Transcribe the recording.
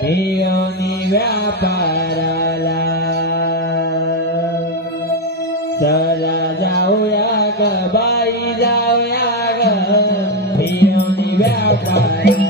Peony व्यापाराला. चला जाऊया ग बाई जाऊया ग पियोनी व्यापारा.